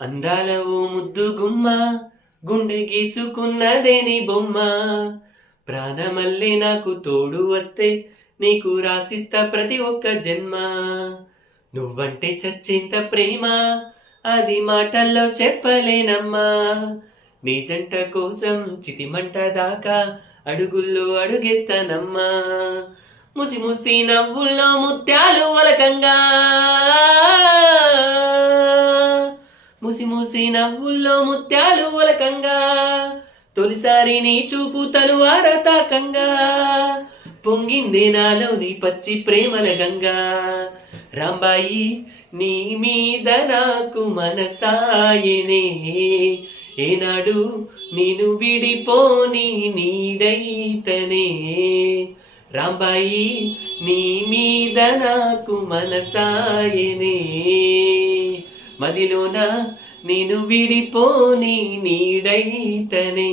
అందాల ఓ ముద్దు గుమ్మ, గుండె గీసుకున్నదే నీ బొమ్మ. ప్రాణమల్లే నాకు తోడు వస్తే, నీకు రాసిస్తా ప్రతి ఒక్క జన్మ. నువ్వంటే చచ్చేంత ప్రేమ, అది మాటల్లో చెప్పలేనమ్మా. నీ జంట కోసం చితిమంట దాకా అడుగుల్లో అడుగేస్తానమ్మా. ముసి ముసి నవ్వుల్లో ముత్యాలు ఒలకంగా, ముసి ముసి నవ్వుల్లో ముత్యాలు ఒలకంగా, తొలిసారి నీ చూపు తలువార తాకంగా, పొంగిందే నాలోని పచ్చి ప్రేమల గంగా. రాంబాయి నీ మీద నాకు మనసాయనే, ఏనాడు నేను విడిపోని నీడైతనే. రాంబాయి నీ మీద నాకు మనసాయనే, మదిలోన నేను విడిపోని నీడైతనే.